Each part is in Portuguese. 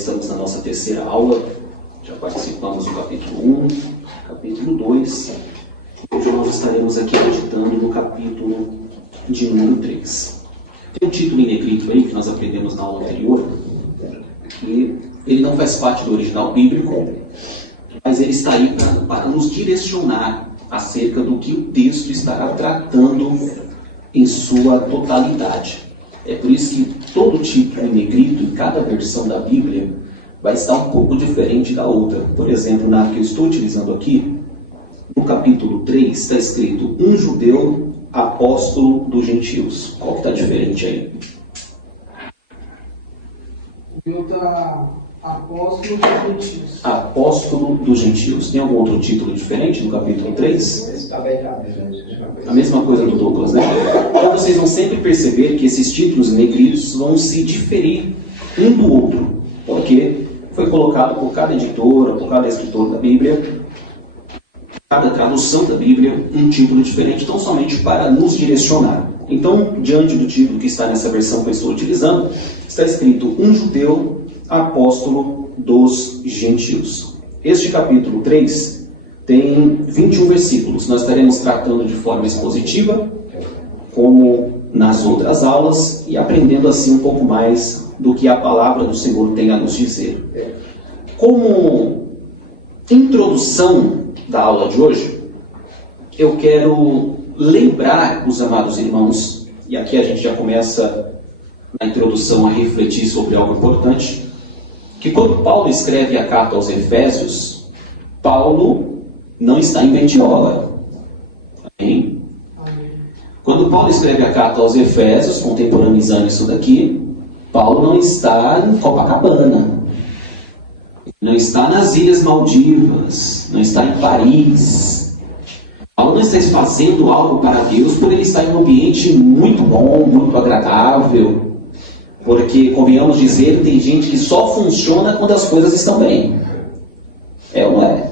estamos na nossa terceira aula, já participamos do capítulo 1, capítulo 2. Hoje nós estaremos aqui meditando no capítulo de número 3. Tem um título em negrito aí que nós aprendemos na aula anterior, que ele não faz parte do original bíblico, mas ele está aí para nos direcionar acerca do que o texto estará tratando em sua totalidade. É por isso que todo título em negrito, em cada versão da Bíblia, vai estar um pouco diferente da outra. Por exemplo, na que eu estou utilizando aqui, no capítulo 3, está escrito: um judeu apóstolo dos gentios. Qual que está diferente aí? O meu está apóstolo dos gentios. Apóstolo dos gentios. Tem algum outro título diferente no capítulo 3? A mesma coisa do Douglas, né? Então vocês vão sempre perceber que esses títulos negritos vão se diferir um do outro, porque foi colocado por cada editora, por cada escritor da Bíblia, cada tradução da Bíblia, um título diferente, tão somente para nos direcionar. Então, diante do título que está nessa versão que eu estou utilizando, está escrito: um judeu apóstolo dos gentios. Este capítulo 3 tem 21 versículos. Nós estaremos tratando de forma expositiva, como nas outras aulas, e aprendendo assim um pouco mais do que a palavra do Senhor tem a nos dizer. Como introdução da aula de hoje, eu quero lembrar os amados irmãos, e aqui a gente já começa na introdução a refletir sobre algo importante, que quando Paulo escreve a carta aos Efésios, Paulo não está em Bentiola. Amém? Quando Paulo escreve a carta aos Efésios, contemporaneizando isso daqui, Paulo não está em Copacabana, não está nas Ilhas Maldivas, não está em Paris. Paulo não está fazendo algo para Deus por ele estar em um ambiente muito bom, muito agradável. Porque, convenhamos dizer, tem gente que só funciona quando as coisas estão bem. É ou não é?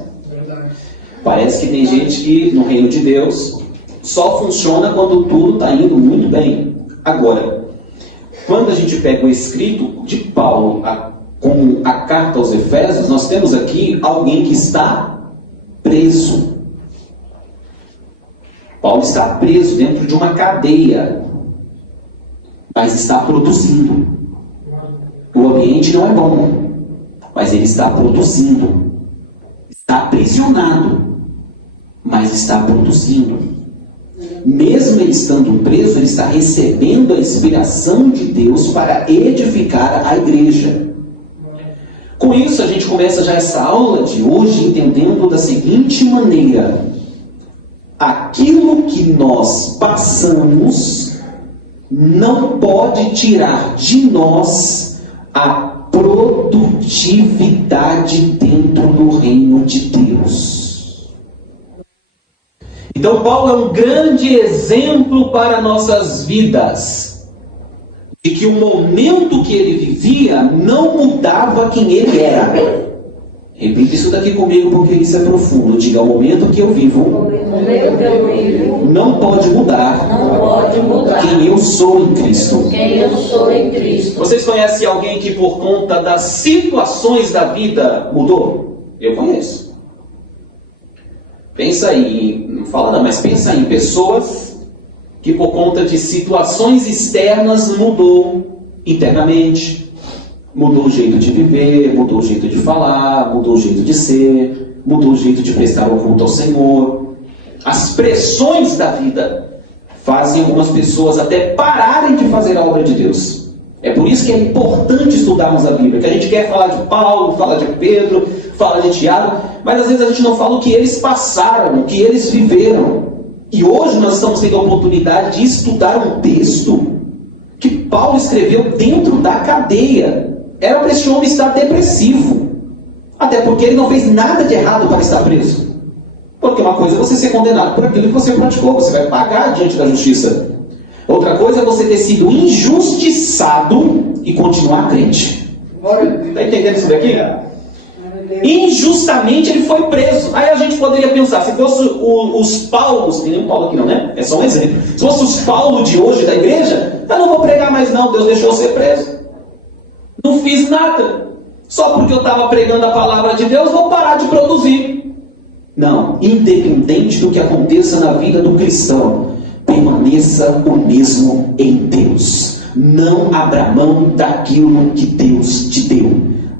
Parece que tem gente que, no reino de Deus, só funciona quando tudo está indo muito bem. Agora, quando a gente pega o escrito de Paulo com a carta aos Efésios, nós temos aqui alguém que está preso. Paulo está preso dentro de uma cadeia, mas está produzindo. O ambiente não é bom, mas ele está produzindo. Está aprisionado, mas está produzindo. Mesmo ele estando preso, ele está recebendo a inspiração de Deus para edificar a igreja. Com isso, a gente começa já essa aula de hoje entendendo da seguinte maneira: aquilo que nós passamos não pode tirar de nós a produtividade dentro do reino de Deus. Então Paulo é um grande exemplo para nossas vidas, de que o momento que ele vivia não mudava quem ele era. Repita isso daqui comigo, porque isso é profundo. Diga: o momento que eu vivo não pode mudar quem eu sou em Cristo. Vocês conhecem alguém que por conta das situações da vida mudou? Eu conheço. Pensa aí, não fala não, mas pensa em pessoas que por conta de situações externas mudou internamente. Mudou o jeito de viver, mudou o jeito de falar, mudou o jeito de ser, mudou o jeito de prestar o culto ao Senhor. As pressões da vida fazem algumas pessoas até pararem de fazer a obra de Deus. É por isso que é importante estudarmos a Bíblia, que a gente quer falar de Paulo, falar de Pedro, falar de Tiago, mas às vezes a gente não fala o que eles passaram, o que eles viveram. E hoje nós estamos tendo a oportunidade de estudar um texto que Paulo escreveu dentro da cadeia. Era para esse homem estar depressivo, até porque ele não fez nada de errado para estar preso. Porque uma coisa é você ser condenado por aquilo que você praticou, você vai pagar diante da justiça. Outra coisa é você ter sido injustiçado e continuar crente. Está entendendo isso daqui? Injustamente ele foi preso. Aí a gente poderia pensar, se fosse os Paulos, tem nenhum Paulo aqui não, né? É só um exemplo. Se fosse os Paulo de hoje da igreja, eu não vou pregar mais não, Deus deixou eu ser preso. Não fiz nada. Só porque eu estava pregando a palavra de Deus, vou parar de produzir. Não, independente do que aconteça na vida do cristão, permaneça o mesmo em Deus. Não abra mão daquilo que Deus te deu.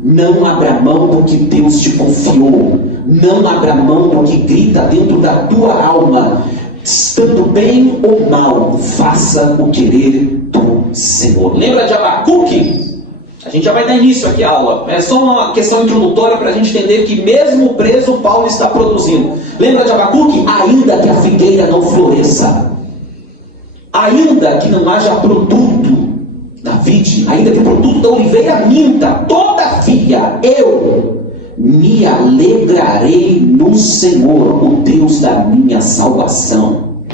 Não abra mão do que Deus te confiou. Não abra mão do que grita dentro da tua alma. Estando bem ou mal, faça o querer do Senhor. Lembra de Abacuque? A gente já vai dar início aqui à aula. É só uma questão introdutória para a gente entender que mesmo preso, Paulo está produzindo. Lembra de Abacuque? Ainda que a figueira não floresça, ainda que não haja produto da vide, ainda que o produto da oliveira minta, todavia eu me alegrarei no Senhor, o Deus da minha salvação.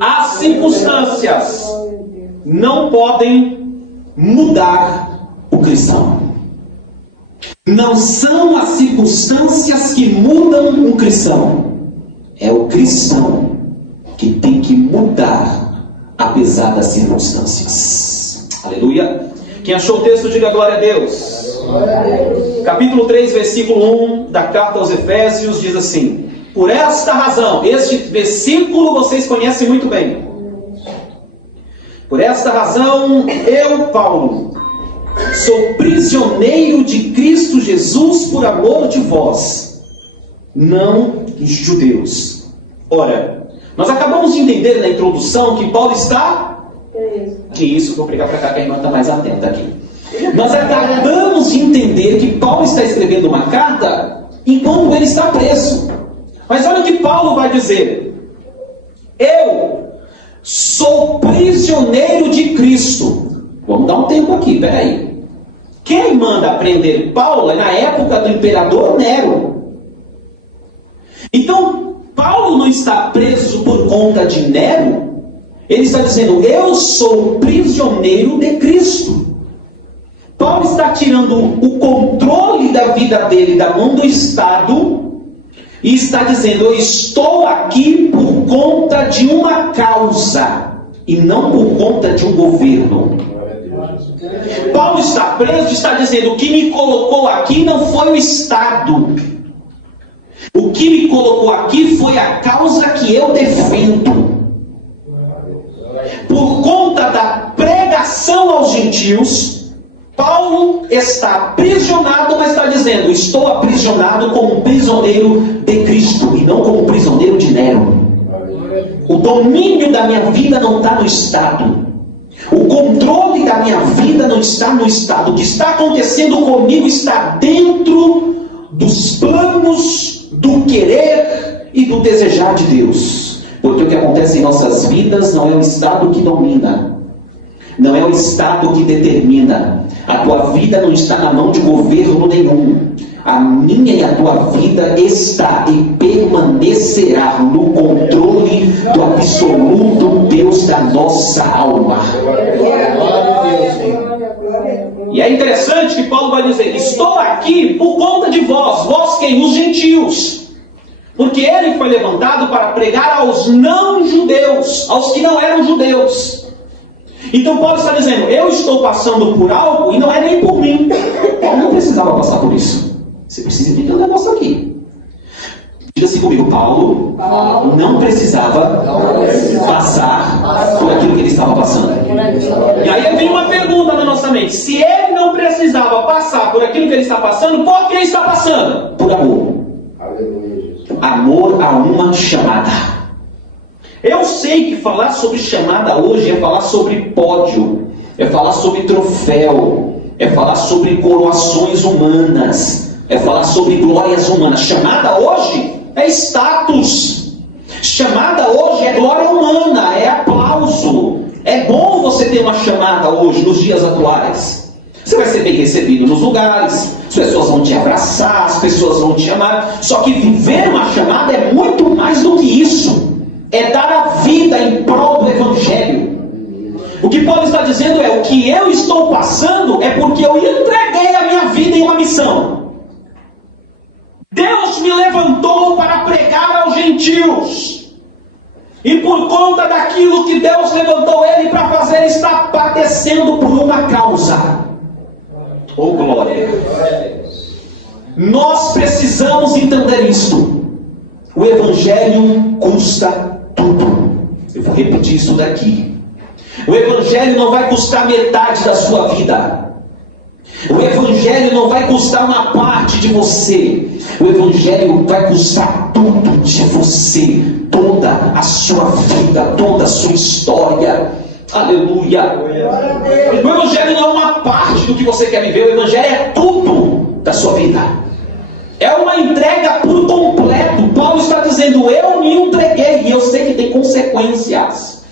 As circunstâncias não podem mudar o cristão. Não são as circunstâncias que mudam um cristão. É o cristão que tem que mudar apesar das circunstâncias. Aleluia. Quem achou o texto, diga glória a Deus. Glória a Deus. Capítulo 3, versículo 1 da carta aos Efésios diz assim: por esta razão, este versículo vocês conhecem muito bem. Por esta razão, eu, Paulo, sou prisioneiro de Cristo Jesus por amor de vós, não judeus. Ora, nós acabamos de entender na introdução que Paulo está... Que isso, vou pregar para cá que a irmã está mais atenta aqui. Nós acabamos de entender que Paulo está escrevendo uma carta enquanto ele está preso. Mas olha o que Paulo vai dizer: eu sou prisioneiro de Cristo. Vamos dar um tempo aqui, peraí. Quem manda prender Paulo é na época do imperador Nero. Então, Paulo não está preso por conta de Nero. Ele está dizendo, eu sou prisioneiro de Cristo. Paulo está tirando o controle da vida dele da mão do Estado e está dizendo, eu estou aqui por conta de uma causa e não por conta de um governo. Paulo está preso e está dizendo, o que me colocou aqui não foi o Estado. O que me colocou aqui foi a causa que eu defendo. Por conta da pregação aos gentios, Paulo está aprisionado, mas está dizendo, estou aprisionado como um prisioneiro de Cristo e não como um prisioneiro de Nero. O domínio da minha vida não está no Estado. O controle da minha vida não está no Estado. O que está acontecendo comigo está dentro dos planos do querer e do desejar de Deus. Porque o que acontece em nossas vidas não é o Estado que domina, não é o Estado que determina. A tua vida não está na mão de governo nenhum. A minha e a tua vida está e permanecerá no controle do absoluto Deus da nossa alma. E é interessante que Paulo vai dizer, estou aqui por conta de vós. Vós quem? Os gentios. Porque ele foi levantado para pregar aos não-judeus, aos que não eram judeus. Então Paulo está dizendo, eu estou passando por algo e não é nem por mim. Paulo não precisava passar por isso. Você precisa entender um negócio aqui. Diga assim comigo, Paulo não precisava passar por aquilo que ele estava passando. E aí vem uma pergunta na nossa mente. Se ele não precisava passar por aquilo que ele está passando, por que ele está passando? Por amor. Amor a uma chamada. Eu sei que falar sobre chamada hoje é falar sobre pódio, é falar sobre troféu, é falar sobre coroações humanas, é falar sobre glórias humanas. Chamada hoje é status. Chamada hoje é glória humana, é aplauso. É bom você ter uma chamada hoje, nos dias atuais. Você vai ser bem recebido nos lugares, as pessoas vão te abraçar, as pessoas vão te amar. Só que viver uma chamada é muito mais do que isso. É dar a vida em prol do Evangelho. O que Paulo está dizendo é, o que eu estou passando é porque eu entreguei a minha vida em uma missão. Deus me levantou para pregar aos gentios. E por conta daquilo que Deus levantou ele para fazer, ele está padecendo por uma causa. Oh glória! Nós precisamos entender isto. O Evangelho custa tudo. Eu vou repetir isso daqui. O Evangelho não vai custar metade da sua vida. O Evangelho não vai custar uma parte de você. O Evangelho vai custar tudo de você. Toda a sua vida, toda a sua história. Aleluia. O Evangelho não é uma parte do que você quer viver. O Evangelho é tudo da sua vida. É uma entrega por completo. Paulo está dizendo, eu me entreguei. E eu sei que tem consequências.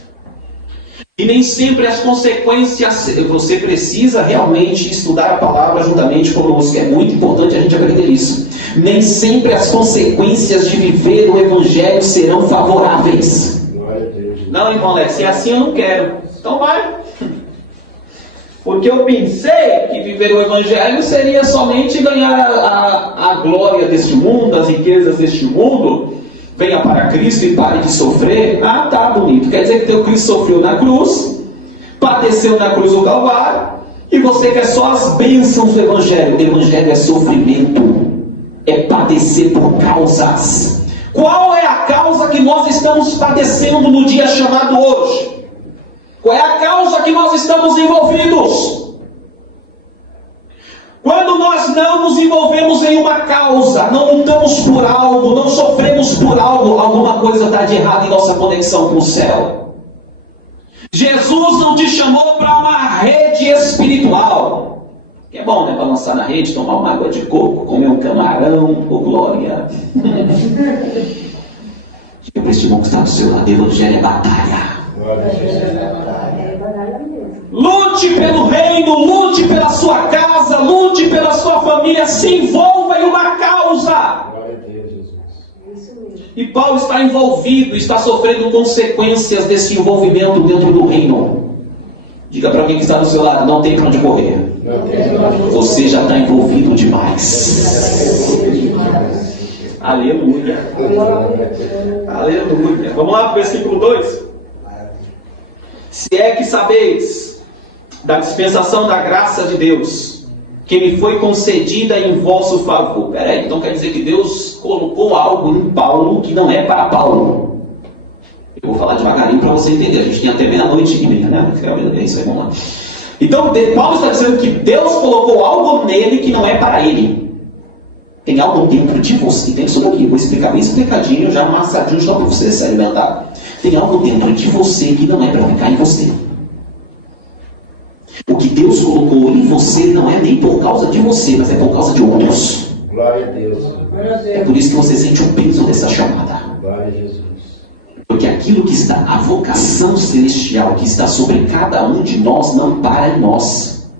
E nem sempre as consequências, você precisa realmente estudar a palavra juntamente conosco. É muito importante a gente aprender isso. Nem sempre as consequências de viver o Evangelho serão favoráveis. Não, irmão Alex, se é assim eu não quero. Então vai. Porque eu pensei que viver o Evangelho seria somente ganhar a glória deste mundo, as riquezas deste mundo. Venha para Cristo e pare de sofrer. Ah, tá bonito. Quer dizer que teu Cristo sofreu na cruz, padeceu na cruz do Calvário, e você quer só as bênçãos do Evangelho. O Evangelho é sofrimento, é padecer por causas. Qual é a causa que nós estamos padecendo no dia chamado hoje? Qual é a causa que nós estamos envolvidos? Quando nós não nos envolvemos em uma causa, não lutamos por algo, não sofremos por algo, alguma coisa está de errado em nossa conexão com o céu. Jesus não te chamou para uma rede espiritual. Que é bom, né? Para lançar na rede, tomar uma água de coco, comer um camarão, oh glória. Eu preciso que está do seu lado, Evangelho é batalha. Lute pelo reino, lute pela sua casa, lute pela sua família, se envolva em uma causa. E Paulo está envolvido, está sofrendo consequências desse envolvimento dentro do reino. Diga para quem está do seu lado, não tem para onde correr. Você já está envolvido demais. Aleluia. Aleluia. Vamos lá para o versículo 2. Se é que sabeis da dispensação da graça de Deus, que me foi concedida em vosso favor. Peraí, então quer dizer que Deus colocou algo em Paulo que não é para Paulo. Eu vou falar devagarinho para você entender. A gente tem até 00:30, né? É isso aí, vamos lá. Então, Paulo está dizendo que Deus colocou algo nele que não é para ele. Tem algo dentro de você. Tem isso daqui, vou explicar bem explicadinho, já amassadinho, só para você se alimentar. Tem algo dentro de você que não é para ficar em você. O que Deus colocou em você não é nem por causa de você, mas é por causa de outros. Glória a Deus. É por isso que você sente o peso dessa chamada. Glória a Jesus. Porque aquilo que está, a vocação celestial que está sobre cada um de nós, não para em nós.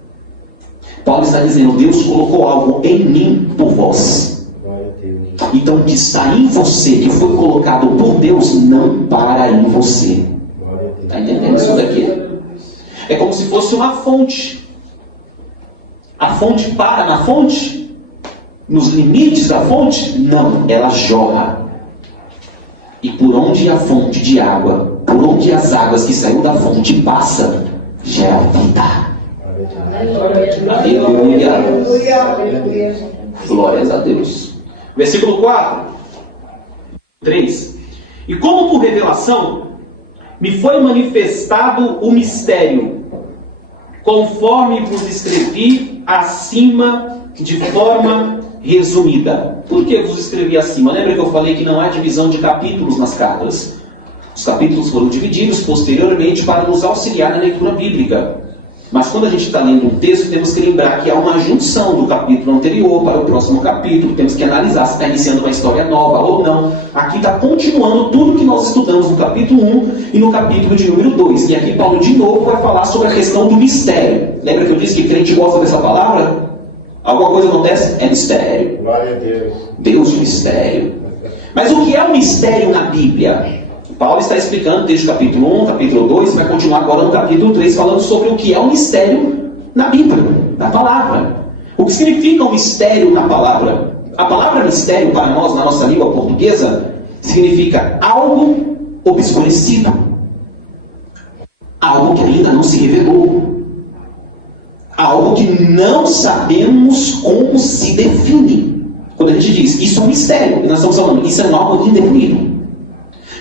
Paulo está dizendo, Deus colocou algo em mim por vós. Glória a Deus. Então o que está em você, que foi colocado por Deus, não para em você. Glória a Deus. Está entendendo isso daqui? É como se fosse uma fonte. A fonte para na fonte? Nos limites da fonte? Não, ela jorra. E por onde a fonte de água, por onde as águas que saíram da fonte passam, gera vida. Aleluia. Glórias a Deus. Versículo 4. 3. E como por revelação me foi manifestado o mistério, conforme vos escrevi acima de forma resumida. Por que vos escrevi acima? Lembra que eu falei que não há divisão de capítulos nas cartas? Os capítulos foram divididos posteriormente para nos auxiliar na leitura bíblica. Mas quando a gente está lendo um texto, temos que lembrar que há uma junção do capítulo anterior para o próximo capítulo. Temos que analisar se está iniciando uma história nova ou não. Aqui está continuando tudo que nós estudamos no capítulo 1 e no capítulo de número 2. E aqui Paulo de novo vai falar sobre a questão do mistério. Lembra que eu disse que crente gosta dessa palavra? Alguma coisa acontece? É mistério. Glória a Deus. Deus, mistério. Mas o que é um mistério na Bíblia? Paulo está explicando desde o capítulo 1, capítulo 2, vai continuar agora no capítulo 3, falando sobre o que é um mistério na Bíblia, na palavra. O que significa um mistério na palavra? A palavra mistério para nós, na nossa língua portuguesa, significa algo obscurecido. Algo que ainda não se revelou. algo que não sabemos como se define. Quando a gente diz isso é um mistério, e nós estamos falando isso é algo indefinido.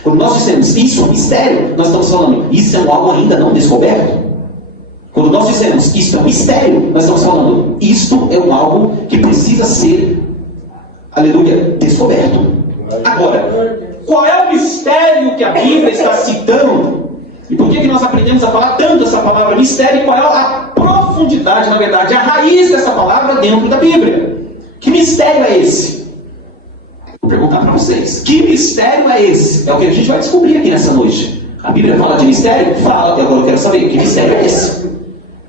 Quando nós dizemos isso é um mistério, nós estamos falando isso é algo ainda não descoberto. Quando nós dizemos isso é um mistério, nós estamos falando isto é algo que precisa ser, aleluia, descoberto. Agora, qual é o mistério que a Bíblia está citando? E por que nós aprendemos a falar tanto essa palavra mistério? E qual é a profundidade, na verdade, a raiz dessa palavra dentro da Bíblia? Que mistério é esse? Vou perguntar para vocês. Que mistério é esse? É o que a gente vai descobrir aqui nessa noite. A Bíblia fala de mistério? Fala. E agora eu quero saber, que mistério é esse?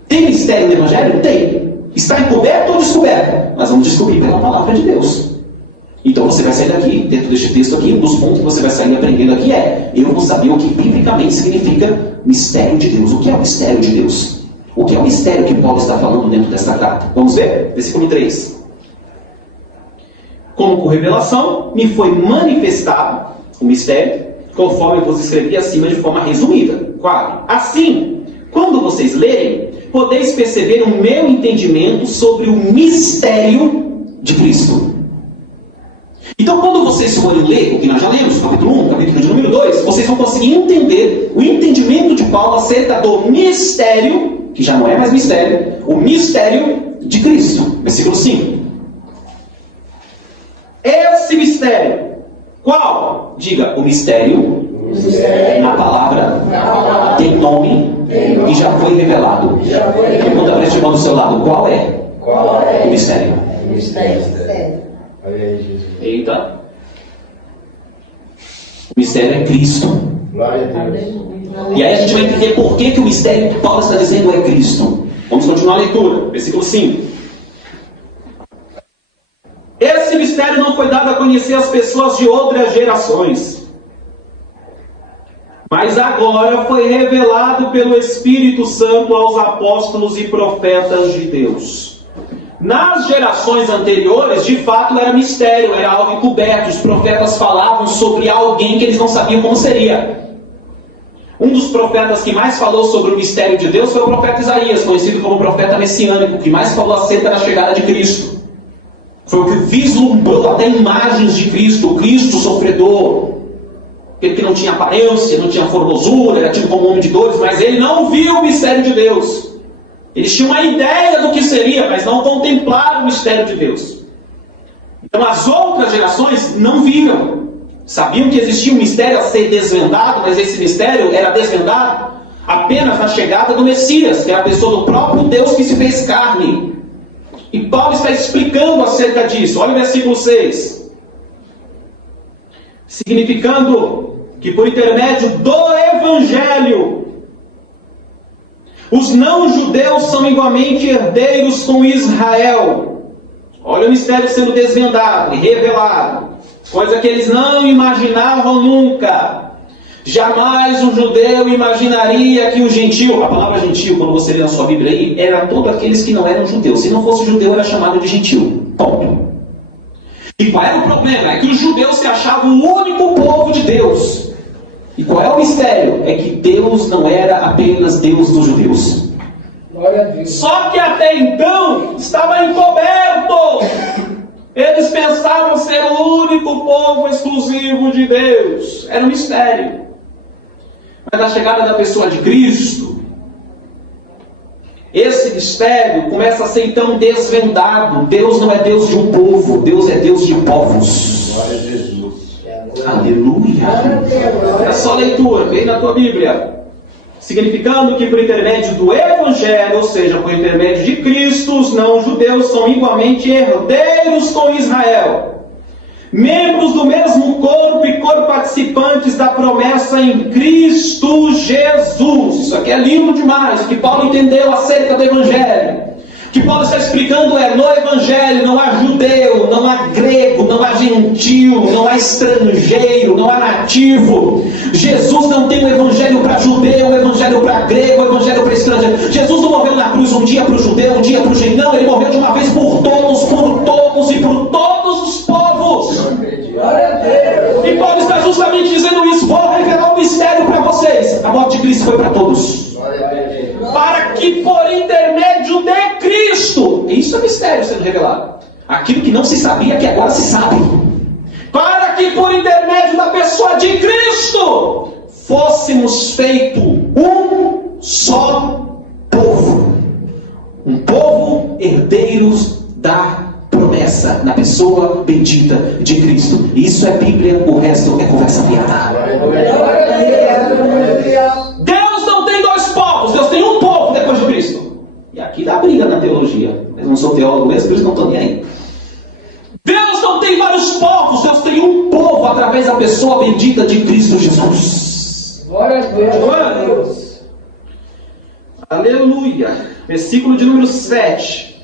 Tem mistério no Evangelho? Tem. Está encoberto ou descoberto? Mas vamos descobrir pela palavra de Deus. Então você vai sair daqui, dentro deste texto aqui, um dos pontos que você vai sair aprendendo aqui é: eu vou saber o que biblicamente significa mistério de Deus. O que é o mistério de Deus? O que é o mistério que Paulo está falando dentro desta carta? Vamos ver? Versículo 3. Como por revelação, me foi manifestado o mistério, conforme eu vos escrevi acima de forma resumida. 4. Assim, quando vocês lerem, podeis perceber o meu entendimento sobre o mistério de Cristo. Então, quando vocês forem ler o que nós já lemos, capítulo 1, capítulo de número 2, vocês vão conseguir entender o entendimento de Paulo acerca do mistério, que já não é mais mistério, o mistério de Cristo. Versículo 5. Esse mistério, qual? Diga, o mistério, na palavra, tem nome e já foi revelado. Pergunta para este irmão do seu lado, qual é? O mistério. Olha aí, Jesus. Eita. O mistério é Cristo. Glória a Deus. E aí a gente vai entender por que o mistério que Paulo está dizendo é Cristo. Vamos continuar a leitura. Versículo 5. Esse mistério não foi dado a conhecer as pessoas de outras gerações, mas agora foi revelado pelo Espírito Santo aos apóstolos e profetas de Deus. Nas gerações anteriores, de fato, era mistério, era algo encoberto. Os profetas falavam sobre alguém que eles não sabiam como seria. Um dos profetas que mais falou sobre o mistério de Deus foi o profeta Isaías, conhecido como profeta messiânico, que mais falou acerca da chegada de Cristo. Foi o que vislumbrou até imagens de Cristo, o Cristo sofredor, aquele que não tinha aparência, não tinha formosura, era tido como homem de dores, mas ele não viu o mistério de Deus. Eles tinham uma ideia do que seria, mas não contemplaram o mistério de Deus. Então as outras gerações não viram. Sabiam que existia um mistério a ser desvendado, mas esse mistério era desvendado apenas na chegada do Messias, que é a pessoa do próprio Deus que se fez carne. E Paulo está explicando acerca disso. Olha o versículo 6. Significando que por intermédio do Evangelho, os não-judeus são igualmente herdeiros com Israel. Olha o mistério sendo desvendado e revelado. Coisa que eles não imaginavam nunca. Jamais um judeu imaginaria que o gentio, a palavra gentio, quando você lê na sua Bíblia aí, era todos aqueles que não eram judeus. Se não fosse judeu, era chamado de gentio. Ponto. E qual era o problema? É que os judeus se achavam o único povo de Deus. E qual é o mistério? É que Deus não era apenas Deus dos judeus. Glória a Deus. Só que até então estava encoberto. Eles pensavam ser o único povo exclusivo de Deus. Era um mistério. Mas a chegada da pessoa de Cristo, esse mistério começa a ser então desvendado. Deus não é Deus de um povo, Deus é Deus de povos. Glória a Jesus. Aleluia. É só leitura, vem na tua Bíblia. Significando que por intermédio do Evangelho, ou seja, por intermédio de Cristo, os não-judeus são igualmente herdeiros com Israel, membros do mesmo corpo e co-participantes da promessa em Cristo Jesus. Isso aqui é lindo demais, o que Paulo entendeu acerca do Evangelho. O que Paulo está explicando é: no Evangelho não há judeu, não há grego, não há gentil, não há estrangeiro, não há nativo. Jesus não tem o Evangelho para judeu, o Evangelho para grego, o Evangelho para estrangeiro. Jesus não morreu na cruz um dia para o judeu, um dia para o gentil. Não, ele morreu de uma vez por todos e por todos os povos. E Paulo está justamente dizendo isso. Vou revelar um mistério para vocês. A morte de Cristo foi para todos. Para que por intermédio de Isso é mistério sendo revelado. Aquilo que não se sabia, que agora se sabe. Para que por intermédio da pessoa de Cristo fôssemos feito um só povo. Um povo herdeiros da promessa, na pessoa bendita de Cristo. Isso é Bíblia, o resto é conversa fiada. Deus não tem dois povos, Deus tem um povo depois de Cristo. E aqui dá briga na teologia. Eu não sou teólogo mesmo, por isso não estou nem aí. Deus não tem vários povos, Deus tem um povo através da pessoa bendita de Cristo Jesus. Glória a Deus. Aleluia. Versículo de número 7.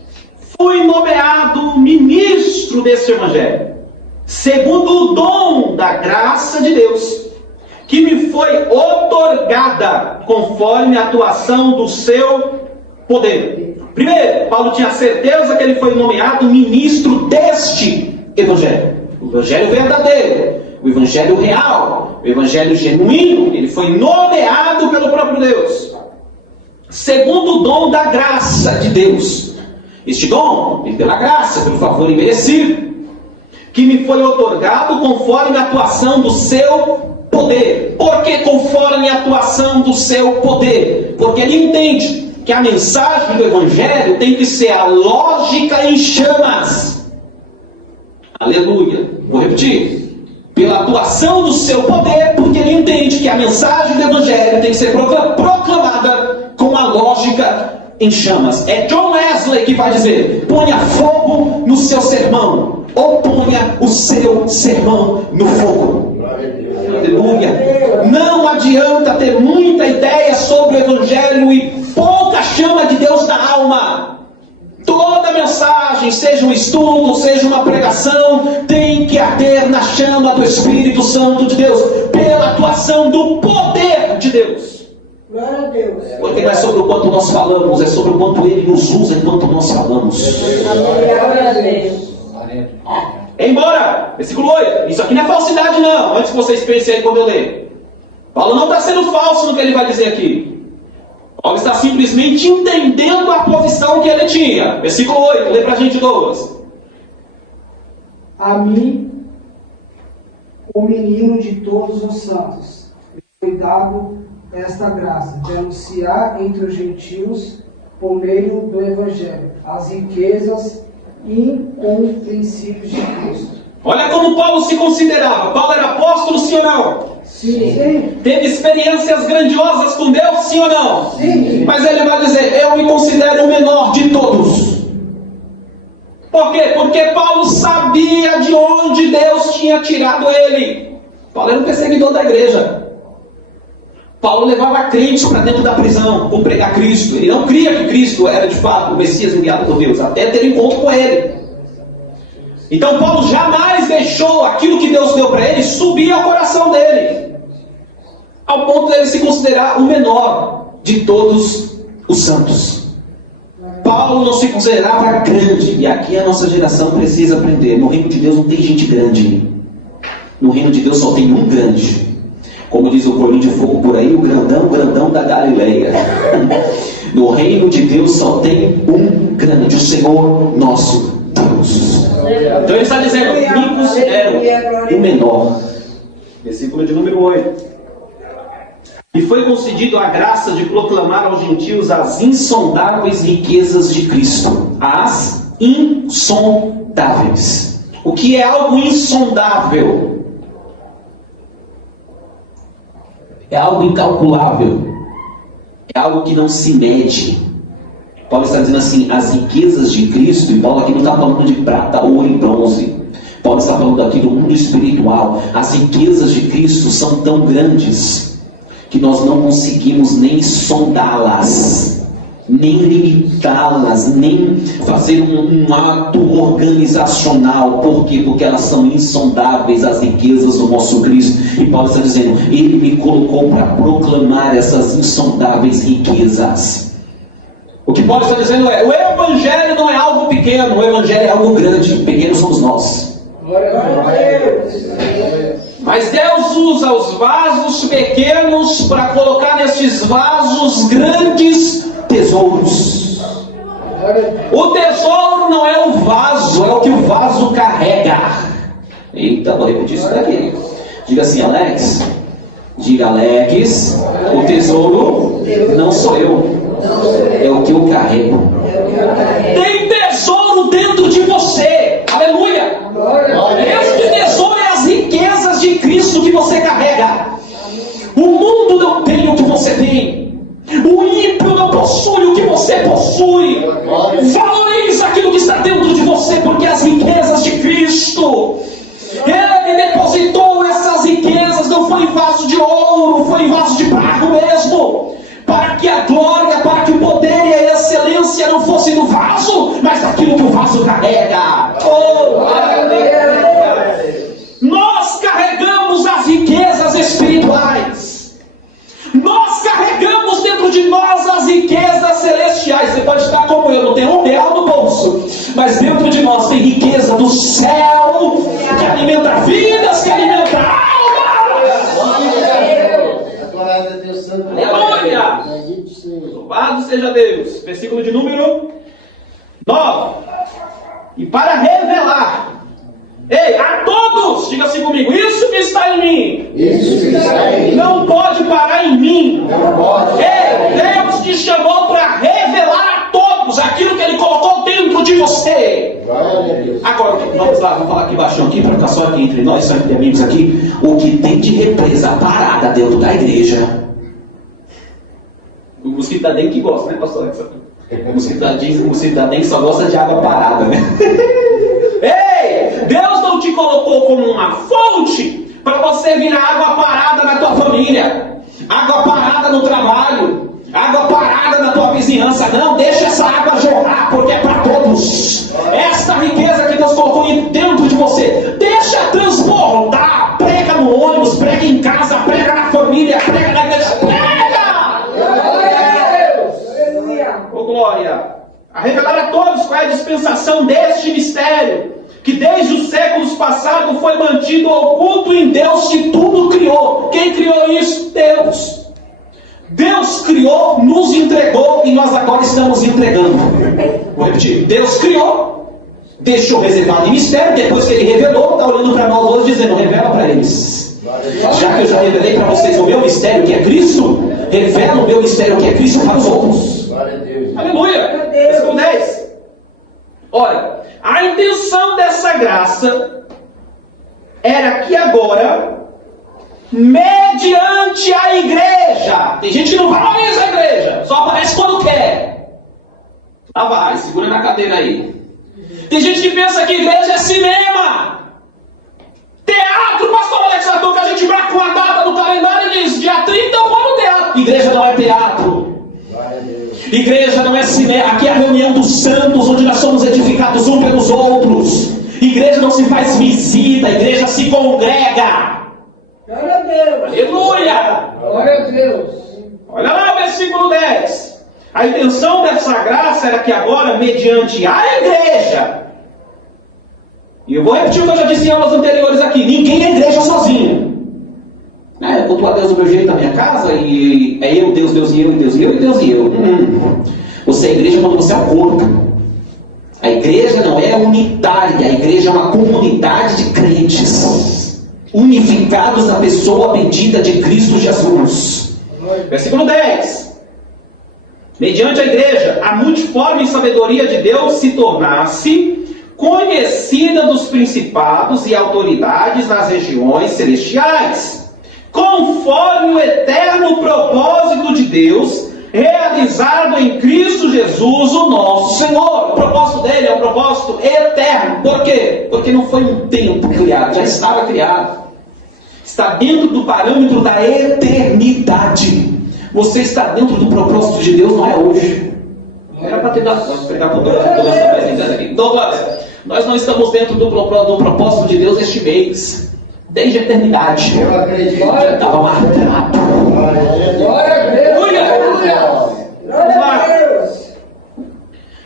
Fui nomeado ministro desse evangelho, segundo o dom da graça de Deus, que me foi outorgada conforme a atuação do seu poder. Primeiro, Paulo tinha certeza que ele foi nomeado ministro deste evangelho. O evangelho verdadeiro, o evangelho real, o evangelho genuíno. Ele foi nomeado pelo próprio Deus, segundo o dom da graça de Deus. Este dom vem pela graça, pelo favor imerecido, que me foi outorgado conforme a atuação do seu poder. Por que conforme a atuação do seu poder? Porque ele entende que a mensagem do Evangelho tem que ser a lógica em chamas. Aleluia. Vou repetir. Pela atuação do seu poder, porque ele entende que a mensagem do Evangelho tem que ser proclamada com a lógica em chamas. É John Wesley que vai dizer: ponha fogo no seu sermão, ou ponha o seu sermão no fogo. Aleluia. Não adianta ter muita ideia sobre o Evangelho e pouca chama de Deus na alma. Toda mensagem, seja um estudo, seja uma pregação, tem que arder na chama do Espírito Santo de Deus, pela atuação do poder de Deus. Glória a Deus. Porque não é sobre o quanto nós falamos, é sobre o quanto Ele nos usa enquanto nós falamos. Glória a Deus. Embora, versículo 8, isso aqui não é falsidade não, antes que vocês pensem aí quando eu ler. Paulo não está sendo falso no que ele vai dizer aqui. Paulo está simplesmente entendendo a posição que ele tinha. Versículo 8, lê pra gente, Douglas. A mim, o menino de todos os santos, me foi dado esta graça de anunciar entre os gentios, por meio do Evangelho, as riquezas incompreensíveis de Cristo. Olha como Paulo se considerava. Paulo era apóstolo, sim ou não? Sim. Teve experiências grandiosas com Deus, sim ou não? Sim. Mas ele vai dizer: eu me considero o menor de todos. Por quê? Porque Paulo sabia de onde Deus tinha tirado ele. Paulo era um perseguidor da igreja. Paulo levava crentes para dentro da prisão por pregar Cristo. Ele não cria que Cristo era de fato o Messias enviado por Deus, até ter encontro com ele. Então Paulo jamais deixou aquilo que Deus deu para ele subir ao coração dele, ao ponto de ele se considerar o menor de todos os santos. Paulo não se considerava grande, e aqui a nossa geração precisa aprender: no reino de Deus não tem gente grande. No reino de Deus só tem um grande. Como diz o Corvinho de Fogo por aí, o grandão da Galileia. No reino de Deus só tem um grande, o Senhor nosso Deus. Então ele está dizendo: me considero o menor. Versículo de número 8. E foi concedido a graça de proclamar aos gentios as insondáveis riquezas de Cristo. As insondáveis. O que é algo insondável? É algo incalculável. É algo que não se mede. Paulo está dizendo assim: as riquezas de Cristo. E Paulo aqui não está falando de prata, ouro e bronze. Paulo está falando aqui do mundo espiritual. As riquezas de Cristo são tão grandes que nós não conseguimos nem sondá-las, nem limitá-las, nem fazer um ato organizacional. Por quê? Porque elas são insondáveis, as riquezas do nosso Cristo. E Paulo está dizendo: Ele me colocou para proclamar essas insondáveis riquezas. O que Paulo está dizendo é: o Evangelho não é algo pequeno, o Evangelho é algo grande. Pequenos somos nós. Glória a Deus. Mas Deus usa os vasos pequenos para colocar nestes vasos grandes tesouros. O tesouro não é o vaso, é o que o vaso carrega. Eita, vou repetir isso daqui. Diga assim, Alex. Diga, Alex, o tesouro não sou eu, é o que eu carrego. Tem tesouro dentro de você. Aleluia. Este tesouro é as riquezas de Cristo que você carrega. O mundo não tem o que você tem. O ímpio não possui o que você possui. Valorize aquilo que está dentro de você, porque as riquezas de Cristo, Ele depositou essas riquezas, não foi em vaso de ouro, foi em vaso de barro mesmo, para que a glória, para que o poder e a excelência não fossem do vaso, mas daquilo que o vaso carrega. Oh, aleluia! Nós carregamos as riquezas espirituais. Nós carregamos dentro de nós as riquezas celestiais. Você pode estar como eu, não tem R$1 no bolso, mas dentro de nós tem riqueza do céu, que alimenta vidas, que alimenta almas. Aleluia! Louvado seja Deus. Versículo de número 9. E para revelar, ei, a todos, diga assim comigo, isso que está em mim, não pode parar em mim. Ei, Deus te chamou para revelar a todos aquilo que Ele colocou dentro de você. Agora, vamos lá, vamos falar aqui baixão aqui, para ficar só aqui entre nós, só entre amigos aqui. O que tem de represa parada dentro da igreja. O mosquito da dengue que gosta, né, pastor? O mosquito da dengue só gosta de água parada, né? Ei, Deus não te colocou como uma fonte para você virar água parada na tua família, água parada no trabalho, água parada na tua vizinhança. Não, deixa essa água jorrar, porque é para todos. Esta riqueza que Deus colocou dentro de você, deixa transbordar. Prega no ônibus, prega em casa, prega na família, prega na igreja, prega! Oh, glória! A revelar a todos qual é a dispensação deste mistério, que desde os séculos passados foi mantido oculto em Deus, que tudo criou. Quem criou isso? Deus. Deus criou, nos entregou e nós agora estamos entregando. Vou repetir. Deus criou, deixou reservado em mistério, depois que Ele revelou, está olhando para nós hoje dizendo, revela para eles. Já que eu já revelei para vocês o meu mistério que é Cristo, revela o meu mistério que é Cristo para os outros. Aleluia! Versículo 10. Olha, a intenção dessa graça era que agora, mediante a igreja, tem gente que não valoriza a igreja, só aparece quando quer. Lá vai, segura na cadeira aí. Tem gente que pensa que igreja é cinema, teatro, pastor Alexandre, que a gente marca uma data no calendário e diz, dia 30 eu vou no teatro. Igreja não é teatro. Igreja não é cinema. Aqui é a reunião dos santos, onde nós somos edificados uns pelos outros. Igreja não se faz visita, a igreja se congrega. Glória a Deus. Aleluia! Glória a Deus. Olha lá o versículo 10. A intenção dessa graça era que agora, mediante a igreja, e eu vou repetir o que eu já disse em aulas anteriores aqui, ninguém é igreja sozinho. Eu cultuo a Deus do meu jeito na minha casa, e é eu, Deus, Deus e eu, e Deus e eu, e Deus e eu. Você é a igreja quando você é o corpo. A igreja não é unitária, a igreja é uma comunidade de crentes, unificados na pessoa bendita de Cristo Jesus. Versículo 10. Mediante a igreja, a multiforme sabedoria de Deus se tornasse conhecida dos principados e autoridades nas regiões celestiais, conforme o eterno propósito de Deus, realizado em Cristo Jesus, o nosso Senhor. O propósito dele é um propósito eterno. Por quê? Porque não foi um tempo criado, já estava criado. Está dentro do parâmetro da eternidade. Você está dentro do propósito de Deus, não é hoje. Não era para ter dado, pode pregar para Douglas aqui. Douglas, nós não estamos dentro do propósito de Deus este mês. Desde a eternidade. Eu acredito. Já estava marcado. Glória a Deus. Glória a Deus.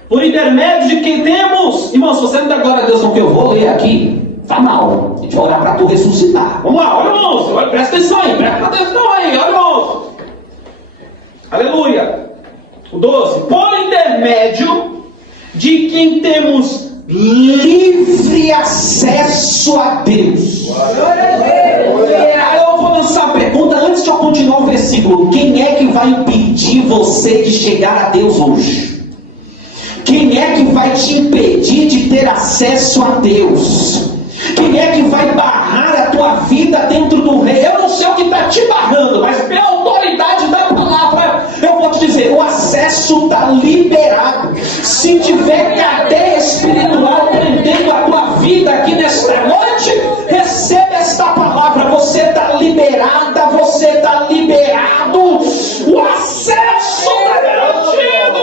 Por intermédio de quem temos. Irmão, se você não dá glória a Deus no que eu vou ler aqui, tá mal. A gente vai orar para tu ressuscitar. Vamos lá, olha irmãos. Presta atenção aí. Presta atenção aí, olha irmãos. Aleluia. O 12. Por intermédio de quem temos livre acesso a Deus. Eu vou lançar a pergunta antes de eu continuar o versículo. Quem é que vai impedir você de chegar a Deus hoje? Quem é que vai te impedir de ter acesso a Deus? Quem é que vai barrar a tua vida dentro do reino? Eu não sei o que está te barrando, mas pela autoridade da palavra, eu vou te dizer, o acesso está liberado. Se tiver cadeia espiritual prendendo a tua vida aqui nesta noite, receba esta palavra. Você está liberada, você está liberado. O acesso está garantido.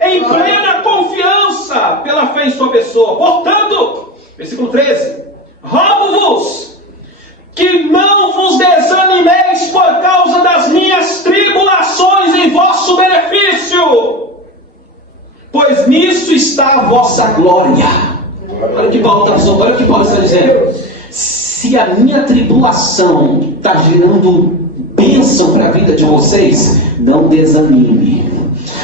Em plena confiança pela fé em sua pessoa. Portanto, versículo 13: rogo-vos que não vos desanimeis por causa das minhas tribulações em vosso benefício, pois nisso está a vossa glória. Olha o que Paulo está dizendo. Se a minha tribulação está gerando bênção para a vida de vocês, não desanime.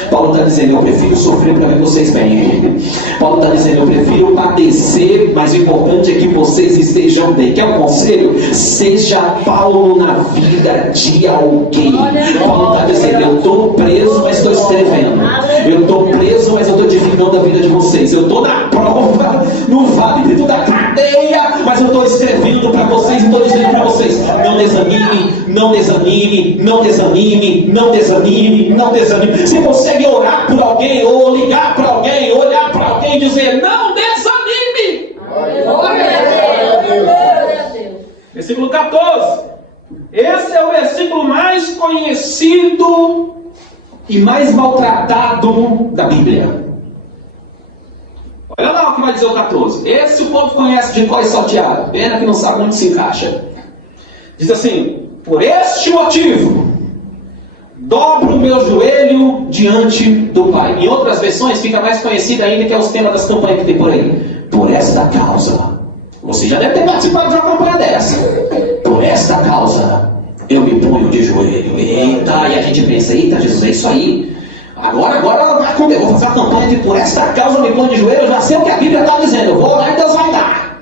Paulo está dizendo, eu prefiro sofrer para ver vocês bem. Paulo está dizendo, eu prefiro padecer, mas o importante é que vocês estejam bem. Quer um conselho? Seja Paulo na vida de alguém. Paulo está dizendo, eu estou preso, mas estou escrevendo. Eu estou preso, mas eu estou edificando a vida de vocês. Eu estou na prova, no vale da cadeia, mas eu estou escrevendo para vocês e estou dizendo para vocês, não desanime, não desanime, não desanime, não desanime, não desanime. Você consegue orar por alguém, ou ligar para alguém, olhar para alguém e dizer, não desanime. Versículo 14. Esse é o versículo mais conhecido e mais maltratado da Bíblia. Olha lá o que vai dizer o 14. Esse o povo conhece de cor e salteado. Pena que não sabe onde se encaixa. Diz assim, por este motivo dobro o meu joelho diante do Pai. Em outras versões fica mais conhecido ainda, que é os temas das campanhas que tem por aí. Por esta causa. Você já deve ter participado de uma campanha dessa. Por esta causa eu me ponho de joelho. Eita, e a gente pensa, eita Jesus, é isso aí. Agora vai acontecer. Eu vou fazer a campanha de por esta causa eu me ponho de joelho. Eu já sei o que a Bíblia está dizendo. Eu vou orar e Deus vai dar.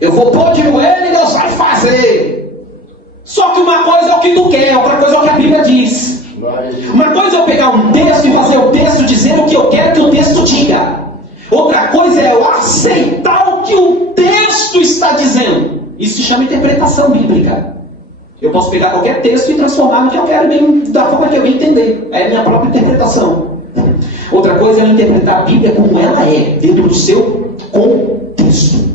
Eu vou pôr de joelho e Deus vai fazer. Só que uma coisa é o que tu quer, outra coisa é o que a Bíblia diz. Uma coisa é eu pegar um texto e fazer o texto dizer o que eu quero que o texto diga. Outra coisa é eu aceitar o que o texto está dizendo. Isso se chama interpretação bíblica. Eu posso pegar qualquer texto e transformar no que eu quero, da forma que eu entender. É a minha própria interpretação. Outra coisa é eu interpretar a Bíblia como ela é, dentro do seu contexto.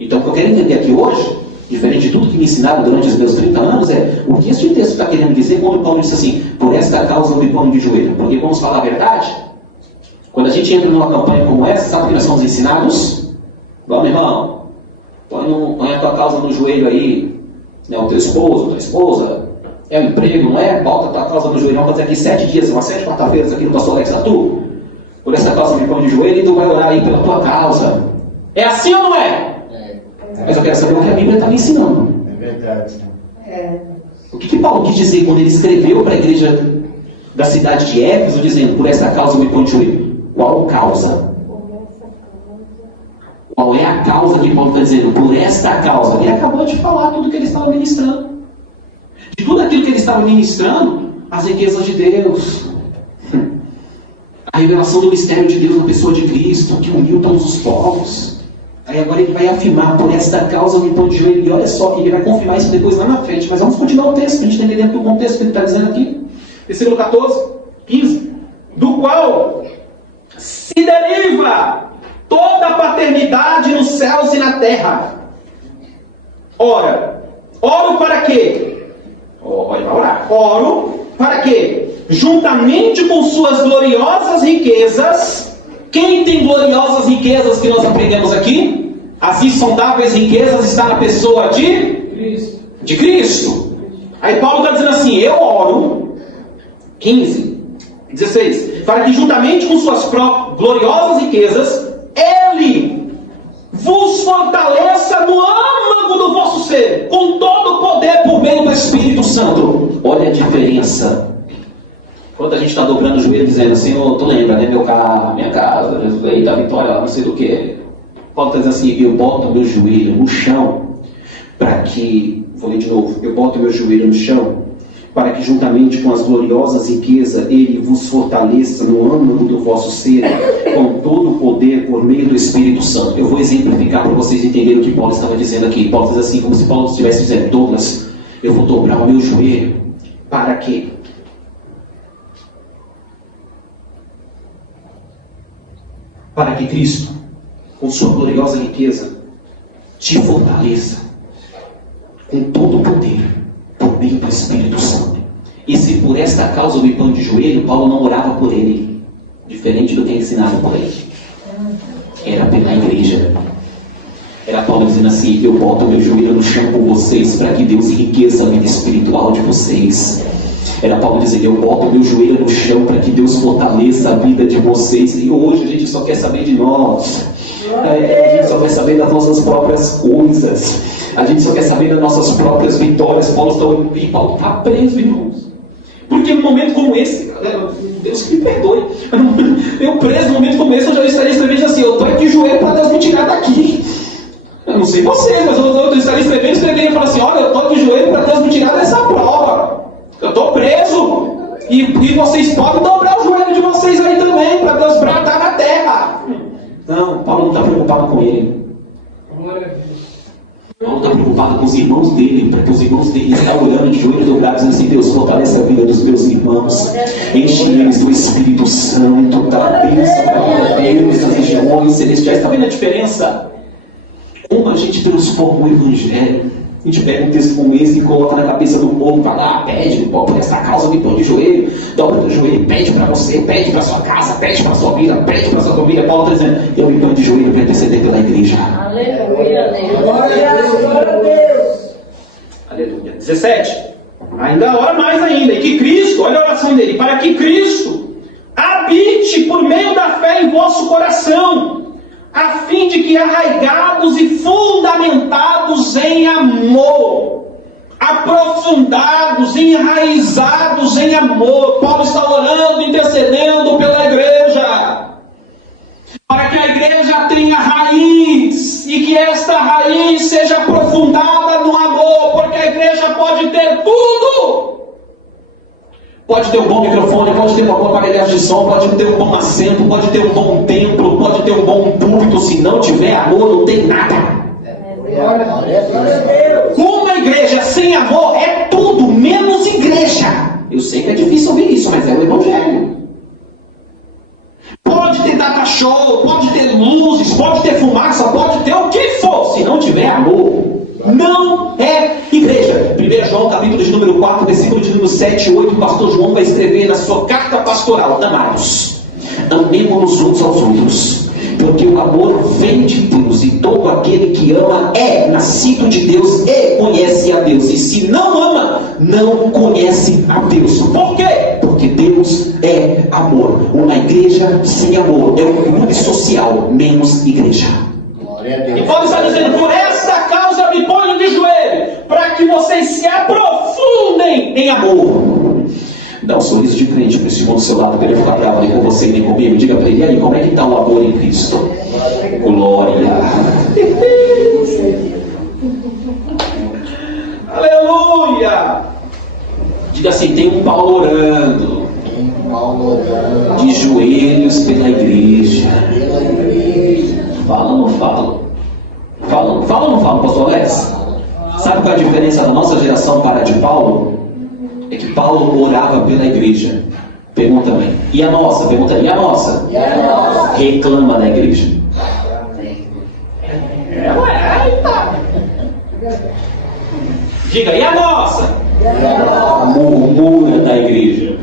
Então o que eu quero entender aqui hoje, diferente de tudo que me ensinaram durante os meus 30 anos, é o que esse texto está querendo dizer quando Paulo disse assim, por esta causa eu me ponho de joelho. Porque vamos falar a verdade, quando a gente entra numa campanha como essa, sabe o que nós somos ensinados? Vamos, irmão, põe a tua causa no joelho aí, né, o teu esposo, tua esposa, é o emprego, não é? Bota a tua causa no joelho, vamos fazer aqui 7 dias, umas 7 quarta-feiras aqui no Pastor Alex Atu. Por essa causa eu me ponho de joelho e tu vai orar aí pela tua causa. É assim ou não é? Mas eu quero saber o que a Bíblia está me ensinando. É verdade. O que Paulo quis dizer quando ele escreveu para a igreja da cidade de Éfeso, dizendo, por essa causa eu me ponho de joelho? Qual causa? Qual é a causa que Paulo está dizendo? Por esta causa. Ele acabou de falar tudo que ele estava ministrando. De tudo aquilo que ele estava ministrando, as riquezas de Deus, a revelação do mistério de Deus na pessoa de Cristo, que uniu todos os povos. Aí agora ele vai afirmar, por esta causa eu me ponho de joelho. E olha só, ele vai confirmar isso depois lá na frente. Mas vamos continuar o texto, para a gente entender o contexto que ele está dizendo aqui. Versículo 14, 15. Do qual se deriva toda a paternidade nos céus e na terra. Ora, oro para quê? Olha para orar. Oro para quê? Juntamente com suas gloriosas riquezas. Quem tem gloriosas riquezas que nós aprendemos aqui? As insondáveis riquezas está na pessoa de Cristo. Aí Paulo está dizendo assim, eu oro, 15, 16, para que juntamente com suas gloriosas riquezas, Ele vos fortaleça no âmago do vosso ser, com todo o poder por meio do Espírito Santo. Olha a diferença. Enquanto a gente está dobrando o joelho dizendo, Senhor, tu lembra, né? Meu carro, minha casa, eita, vitória, não sei do que. Paulo está dizendo assim, eu boto o meu joelho no chão para que, vou ler de novo, eu boto o meu joelho no chão para que juntamente com as gloriosas riquezas ele vos fortaleça no âmago do vosso ser com todo o poder por meio do Espírito Santo. Eu vou exemplificar para vocês entenderem o que Paulo estava dizendo aqui. Paulo diz assim, como se Paulo estivesse dizendo, Douglas, eu vou dobrar o meu joelho para quê? Para que Cristo, com sua gloriosa riqueza, te fortaleça com todo o poder por meio do Espírito Santo. E se por esta causa eu me ponho de joelho, Paulo não orava por ele, diferente do que é ensinado por ele. Era pela igreja. Era Paulo dizendo assim, eu boto meu joelho no chão por vocês, para que Deus enriqueça a vida espiritual de vocês. Era Paulo dizendo, eu boto meu joelho no chão para que Deus fortaleça a vida de vocês. E hoje a gente só quer saber de nós. A gente só quer saber das nossas próprias coisas. A gente só quer saber das nossas próprias vitórias. Paulo está preso, irmãos. Porque num momento como esse, Deus que me perdoe, eu preso num momento como esse, eu já estaria escrevendo assim, eu estou aqui de joelho para Deus me tirar daqui. Eu não sei você, mas eu estaria escrevendo e falar assim, olha, eu estou aqui de joelho para Deus me tirar dessa prova. Eu estou preso. E vocês podem dobrar o joelho de vocês aí também, para Deus brotar na terra. Não, Paulo não está preocupado com ele. Paulo está preocupado com os irmãos dele, para que os irmãos dele estão orando de joelho dobrado, dizendo assim, Deus, fortalece a vida dos meus irmãos, enche eles do Espírito Santo, dá a bênção para Deus nas regiões celestiais. Está vendo a diferença? Como a gente transforma o Evangelho. A gente pega um texto como esse e coloca na cabeça do povo, vai lá, pede, por essa causa me põe de joelho, dobra o joelho, pede para você, pede para sua casa, pede para sua vida, pede para sua família. Paulo está dizendo, eu me ponho de joelho para interceder pela igreja. Aleluia, Deus. Aleluia. 17. Ainda ora mais ainda, e que Cristo, olha a oração dele, para que Cristo habite por meio da fé em vosso coração, a fim de que arraigados e fundamentados em amor, aprofundados, enraizados em amor. Paulo está orando, intercedendo pela igreja, para que a igreja tenha raiz, e que esta raiz seja aprofundada no amor, porque a igreja pode ter tudo. Pode ter um bom microfone, pode ter uma boa aparelhagem de som, pode ter um bom assento, pode ter um bom templo, pode ter um bom púlpito. Se não tiver amor, não tem nada. Uma igreja sem amor é tudo menos igreja. Eu sei que é difícil ouvir isso, mas é o Evangelho. Pode ter data show, pode ter luzes, pode ter fumaça, pode ter o que for. Se não tiver amor, não é igreja. 1 João capítulo de número 4, versículo de número 7 e 8, o pastor João vai escrever na sua carta pastoral, amados, amemos-nos uns aos outros, porque o amor vem de Deus, e todo aquele que ama é nascido de Deus e conhece a Deus, e se não ama, não conhece a Deus. Por quê? Porque Deus é amor. Uma igreja sem amor é um clube social menos igreja. E Paulo está dizendo, por essa causa me ponho de joelho, para que vocês se aprofundem em amor. Dá um sorriso de crente para esse irmão do seu lado, para ele ficar bravo nem com você nem comigo. Diga para ele, e aí, como é que está o amor em Cristo? Glória. Aleluia. Diga assim, tem um Paulo orando de joelhos pela igreja. Fala ou não fala? Fala ou não fala, pastor Alex? Sabe qual é a diferença da nossa geração para a de Paulo? É que Paulo orava pela igreja. Pergunta também. E a nossa? Pergunta, e a nossa? E a nossa? Reclama da igreja. Diga, e a nossa? Murmura da igreja.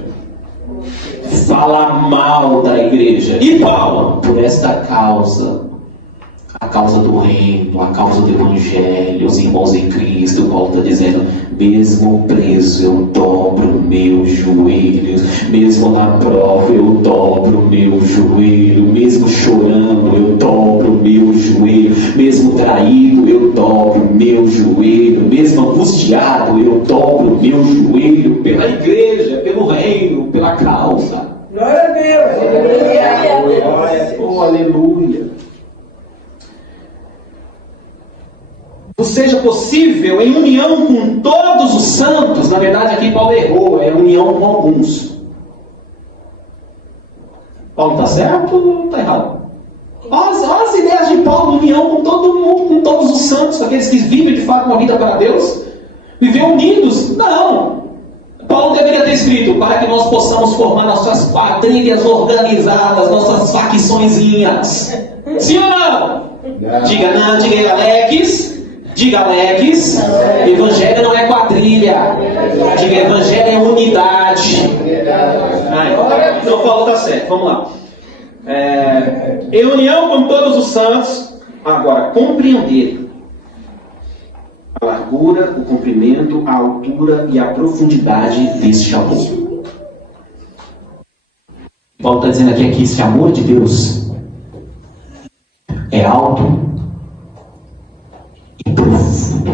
Fala mal da igreja. E Paulo, por esta causa, a causa do reino, a causa do evangelho, os irmãos em Cristo, Paulo está dizendo, mesmo preso eu dobro meu joelho, mesmo na prova eu dobro meu joelho, mesmo chorando eu dobro meu joelho, mesmo traído eu dobro meu joelho, mesmo angustiado, eu dobro meu joelho pela igreja, pelo reino, pela causa. Glória a Deus. Oh, aleluia. Seja possível em união com todos os santos. Na verdade, aqui Paulo errou, é união com alguns. Paulo está certo ou está errado? Olha as ideias de Paulo, união com todo mundo, com todos os santos, aqueles que vivem de fato uma vida para Deus, viver unidos. Não! Paulo deveria ter escrito: para que nós possamos formar nossas quadrilhas organizadas, nossas facçõezinhas. Sim ou não? Diga não, diga Alex. Diga Alex, evangelho não é quadrilha. Diga, evangelho é unidade. Então Paulo está certo, vamos lá. Em união com todos os santos. Agora, compreender a largura, o comprimento, a altura e a profundidade deste amor. Paulo está dizendo aqui que esse amor de Deus é alto e profundo.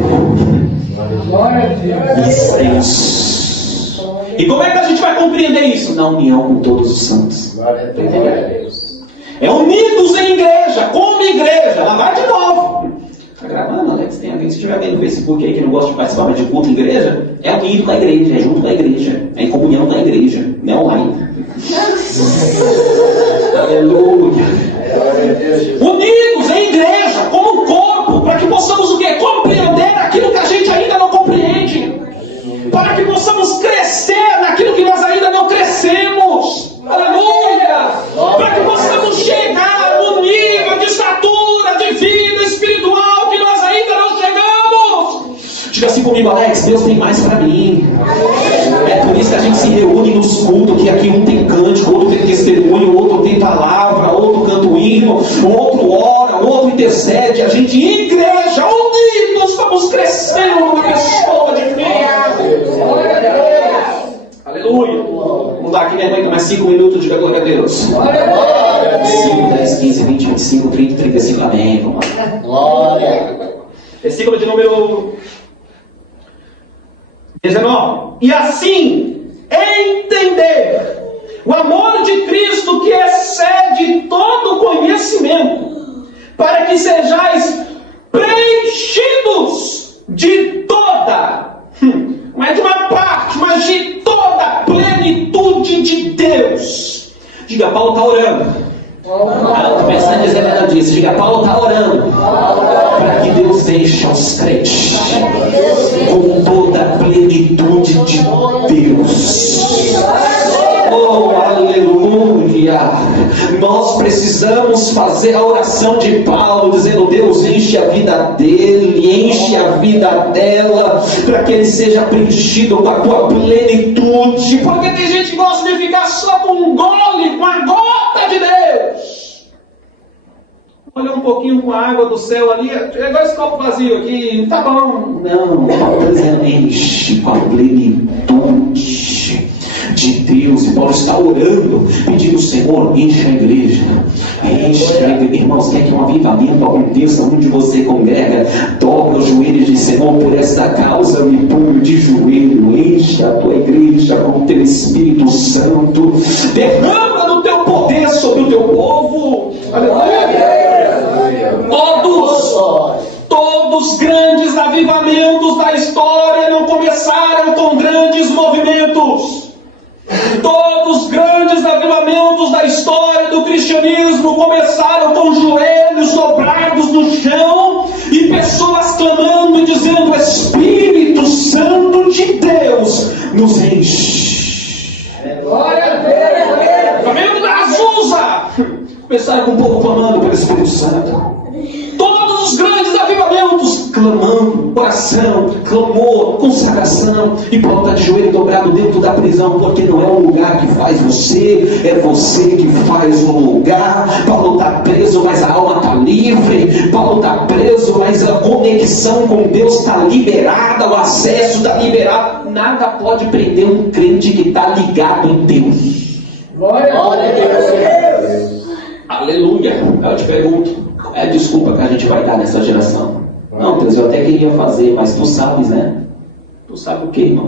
Extenso. E como é que a gente vai compreender isso? Na união com todos os santos. É unidos em igreja, como igreja. Lá vai de novo. Tá gravando, Alex? Tem alguém, se estiver vendo no Facebook aí que não gosta de participar de culto em igreja, é unido com a igreja, é junto com a igreja, é em comunhão com a igreja, não é online. Aleluia. Unidos em igreja, como um corpo, para que possamos o quê? Compreender aquilo que a gente ainda não compreende. Para que possamos crescer naquilo que nós ainda não crescemos. Aleluia! Para que possamos chegar no nível de estatura, de vida espiritual que nós ainda não chegamos. Diga assim comigo, Alex: Deus tem mais para mim. É por isso que a gente se reúne nos cultos, que aqui um tem cântico, outro tem testemunho, outro tem palavra, outro canta o hino, outro ora, outro intercede. A gente, igreja, unidos, estamos crescendo na pessoa de Cristo. Aleluia. Vamos lá, aqui minha mãe tem mais 5 minutos, diga glória a Deus. 5, 10, 15, 20, 25, 30, 35, amém. Vamos lá. Glória. Versículo de número 19. E assim, entender o amor de Cristo que excede todo conhecimento, para que sejais preenchidos de toda, não é de uma parte, mas de toda a plenitude de Deus. Diga, Paulo está orando. Pensa em dizer nada disso. Diga, Paulo está orando para que Deus encha os crentes com toda a plenitude de Deus. Oh, aleluia! Nós precisamos fazer a oração de Paulo, dizendo: Deus, enche a vida dele, enche a vida dela, para que ele seja preenchido com a tua plenitude. Porque tem gente que gosta de ficar só com um gole, com a gota de Deus. Olha um pouquinho com a água do céu ali, é igual esse copo vazio aqui, tá bom. Não, Paulo enche com a plenitude de Deus. E Paulo está orando, pedindo: Senhor, enche a igreja, enche a igreja. Irmãos, quer que um avivamento aconteça onde você congrega? Dobra os joelhos e diz: Senhor, por esta causa eu me ponho de joelho. Enche a tua igreja com o teu Espírito Santo, derrama do teu poder sobre o teu povo. Aleluia. Todos os grandes avivamentos da história não começaram com grandes movimentos. Todos os grandes avivamentos da história do cristianismo começaram com joelhos dobrados no chão e pessoas clamando e dizendo: Espírito Santo de Deus, nos enche. Glória a Deus! Avivamento da Azusa começaram com o povo clamando pelo Espírito Santo. Todos os grandes avivamentos clamando, oração, clamor, consagração. E Paulo está de joelho dobrado dentro da prisão, porque não é o lugar que faz você, é você que faz o lugar. Paulo está preso, mas a alma está livre. Paulo está preso, mas a conexão com Deus está liberada, o acesso está liberado. Nada pode prender um crente que está ligado em Deus. Glória a Deus. Aleluia. Eu te pergunto: qual é a desculpa que a gente vai dar nessa geração? Não, Deus, eu até queria fazer, mas tu sabes, né? Tu sabe o que, irmão?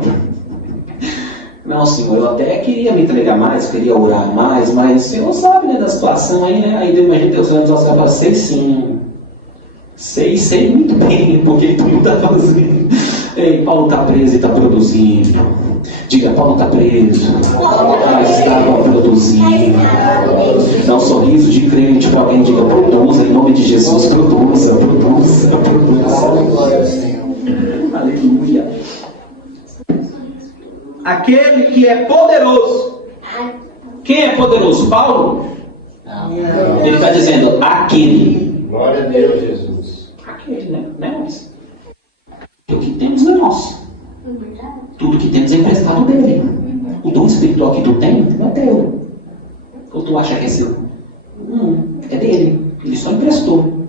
Não, Senhor, eu até queria me entregar mais, queria orar mais, mas o Senhor sabe, né, da situação aí, né? Aí Deus, imagina, Deus olhando e fala, sei sim. Sei muito bem, porque tu não está fazendo. Ei, Paulo está preso e está produzindo. Diga, Paulo está preso. Estava produzindo. Dá um sorriso de crente para alguém, diga, produza, em nome de Jesus, produza. Aleluia. Aquele que é poderoso. Quem é poderoso? Paulo? Ele está dizendo, aquele. Glória a Deus, Jesus. Aquele, né? Não é nós. O que temos não é nosso. Tudo que temos é emprestado dele. O dom espiritual que tu tem não é teu. Ou tu acha que é seu? É dele. Ele só emprestou.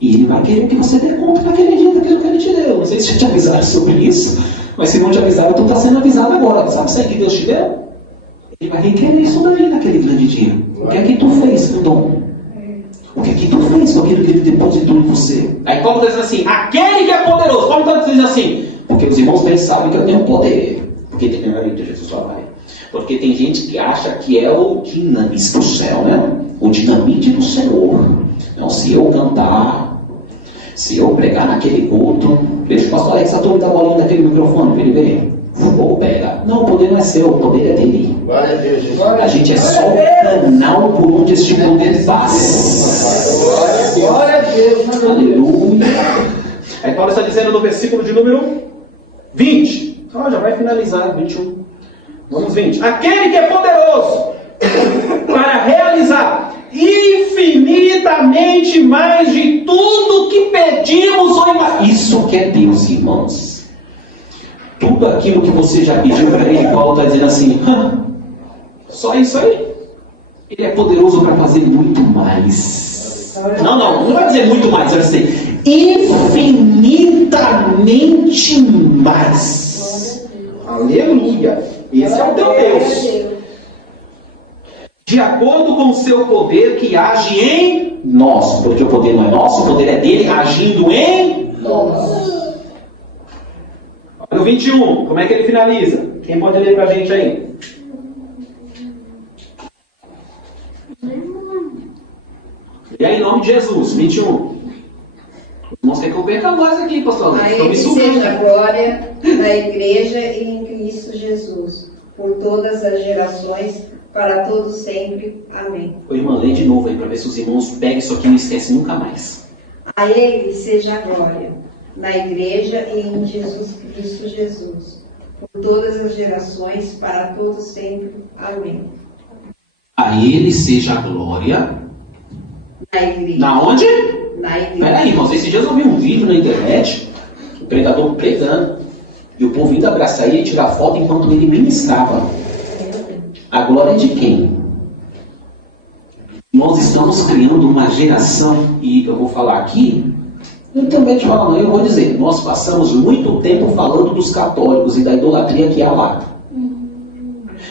E ele vai querer que você dê conta naquele dia daquilo que ele te deu. Não sei se te avisaram sobre isso, mas se não te avisaram, tu está sendo avisado agora. Sabe isso aí que Deus te deu? Ele vai requerer isso daí naquele grande dia. O que é que tu fez com o dom? O que é que tu fez com aquilo que ele depositou em você? Aí Paulo está dizendo assim, aquele que é poderoso. Paulo está dizendo assim, porque os irmãos bem sabem que eu tenho poder. Porque tem gente que acha que é o dinamite do céu, né? O dinamite do Senhor. Então, se eu cantar, se eu pregar naquele culto, deixa o pastor Alex a turma da bolinha daquele microfone para ele ver. Ou pega. Não, o poder não é seu, o poder é dele. Glória a Deus, Jesus. A gente é só o canal por onde este poder passa. Glória a Deus. Aleluia. Aí Paulo está dizendo no versículo de número 20. Já vai finalizar, 21. Vamos 20. Aquele que é poderoso para realizar infinitamente mais de tudo que pedimos ou imaginamos. Isso que é Deus, irmãos. Tudo aquilo que você já pediu para ele, Paulo está dizendo assim, só isso aí? Ele é poderoso para fazer muito mais. Não vai dizer muito mais, vai dizer infinitamente mais. Aleluia. Esse é o teu Deus. De acordo com o seu poder que age em nós. Porque o poder não é nosso, o poder é dele agindo em nós. Olha o 21, como é que ele finaliza? Quem pode ler pra gente aí? E aí, em nome de Jesus, 21. Irmãos, quer que eu perca a voz aqui, pastor? A ele seja a glória na igreja e em Cristo Jesus, por todas as gerações, para todos sempre. Amém. Ô, irmã, lê de novo aí, para ver se os irmãos pegam isso aqui e não esquecem nunca mais. A ele seja a glória na igreja e em Jesus Cristo Jesus, por todas as gerações, para todos sempre. Amém. A ele seja a glória. Na igreja. Na onde? Na igreja. Peraí, irmãos, esses dias eu vi um vídeo na internet, o pregador pregando, e o povo indo abraçar ele e tirar foto enquanto ele ministrava. A glória de quem? Nós estamos criando uma geração, e eu vou falar aqui, eu também te falo, eu vou dizer, nós passamos muito tempo falando dos católicos e da idolatria que há lá.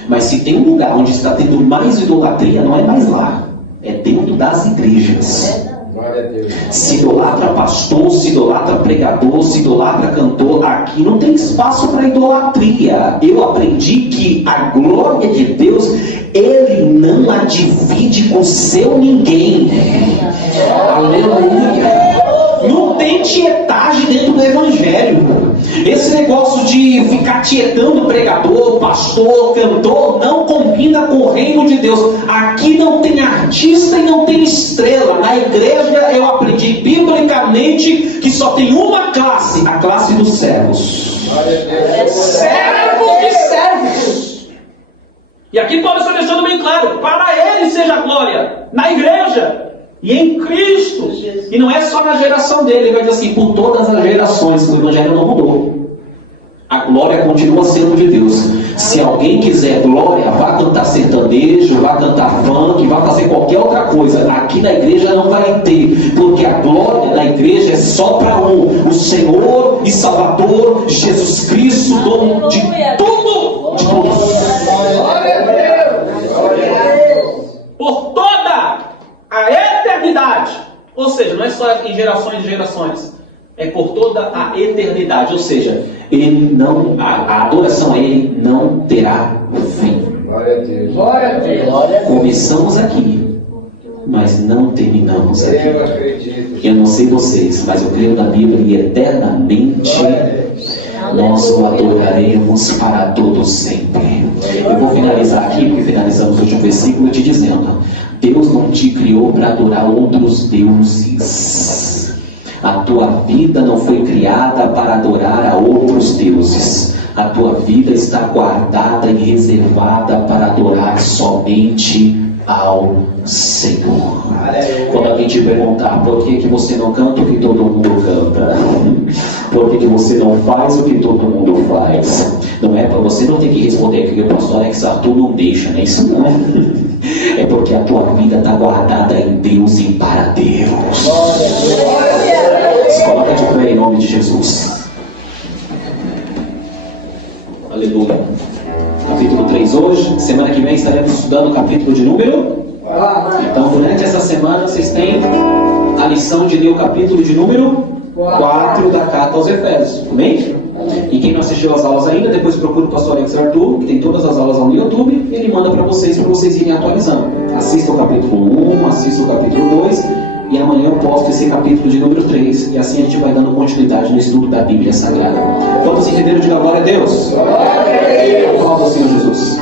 Mas se tem um lugar onde está tendo mais idolatria, não é mais lá, é dentro das igrejas. Glória a Deus. Se idolatra pastor, se idolatra pregador, se idolatra cantor, aqui não tem espaço para idolatria. Eu aprendi que a glória de Deus, Ele não a divide com seu ninguém. Aleluia. Não tem tietagem dentro do Evangelho. Esse negócio de ficar tietando pregador, pastor, cantor, não combina com o reino de Deus. Aqui não tem artista e não tem estrela. Na igreja eu aprendi biblicamente que só tem uma classe, a classe dos servos. Servos de servos. E aqui Paulo está deixando bem claro, para ele seja a glória, na igreja e em Cristo. E não é só na geração dele, ele vai dizer assim, por todas as gerações, o Evangelho não mudou. A glória continua sendo de Deus. Se alguém quiser glória, vá cantar sertanejo, vá cantar funk, vá fazer qualquer outra coisa. Aqui na igreja não vai ter, porque a glória da igreja é só para um, o Senhor e Salvador Jesus Cristo, dono de tudo, de todos. Por toda a eternidade, Ou seja, não é só em gerações e gerações, é por toda a eternidade. Ou seja, ele não, a adoração a Ele não terá fim. Glória a Deus. Glória a Deus. Começamos aqui, mas não terminamos aqui. Eu acredito. Eu não sei vocês, mas eu creio na Bíblia e eternamente nós o adoraremos para todo sempre. Eu vou finalizar aqui, porque finalizamos o último versículo te dizendo: Deus não te criou para adorar outros deuses. A tua vida não foi criada para adorar a outros deuses. A tua vida está guardada e reservada para adorar somente ao Senhor. Quando alguém te perguntar por que você não canta o que todo mundo canta, por que você não faz o que todo mundo faz, não é para você não ter que responder que o pastor Alex Arthur não deixa, né? Isso não é. É porque a tua vida está guardada em Deus e para Deus. Se coloca de pé em nome de Jesus. Aleluia. Capítulo 3 hoje. Semana que vem estaremos estudando o capítulo de número 4. Então, durante essa semana, vocês têm a lição de ler o capítulo de número 4 da carta aos Efésios. Amém? E quem não assistiu às aulas ainda, depois procura o pastor Alex Arthur, que tem todas as aulas no YouTube, ele manda para vocês irem atualizando. Assista o capítulo 1, assista o capítulo 2, e amanhã eu posto esse capítulo de número 3, e assim a gente vai dando continuidade no estudo da Bíblia Sagrada. Todos entenderam? Diga glória a Deus. Glória a Deus. Aplauda o Senhor Jesus.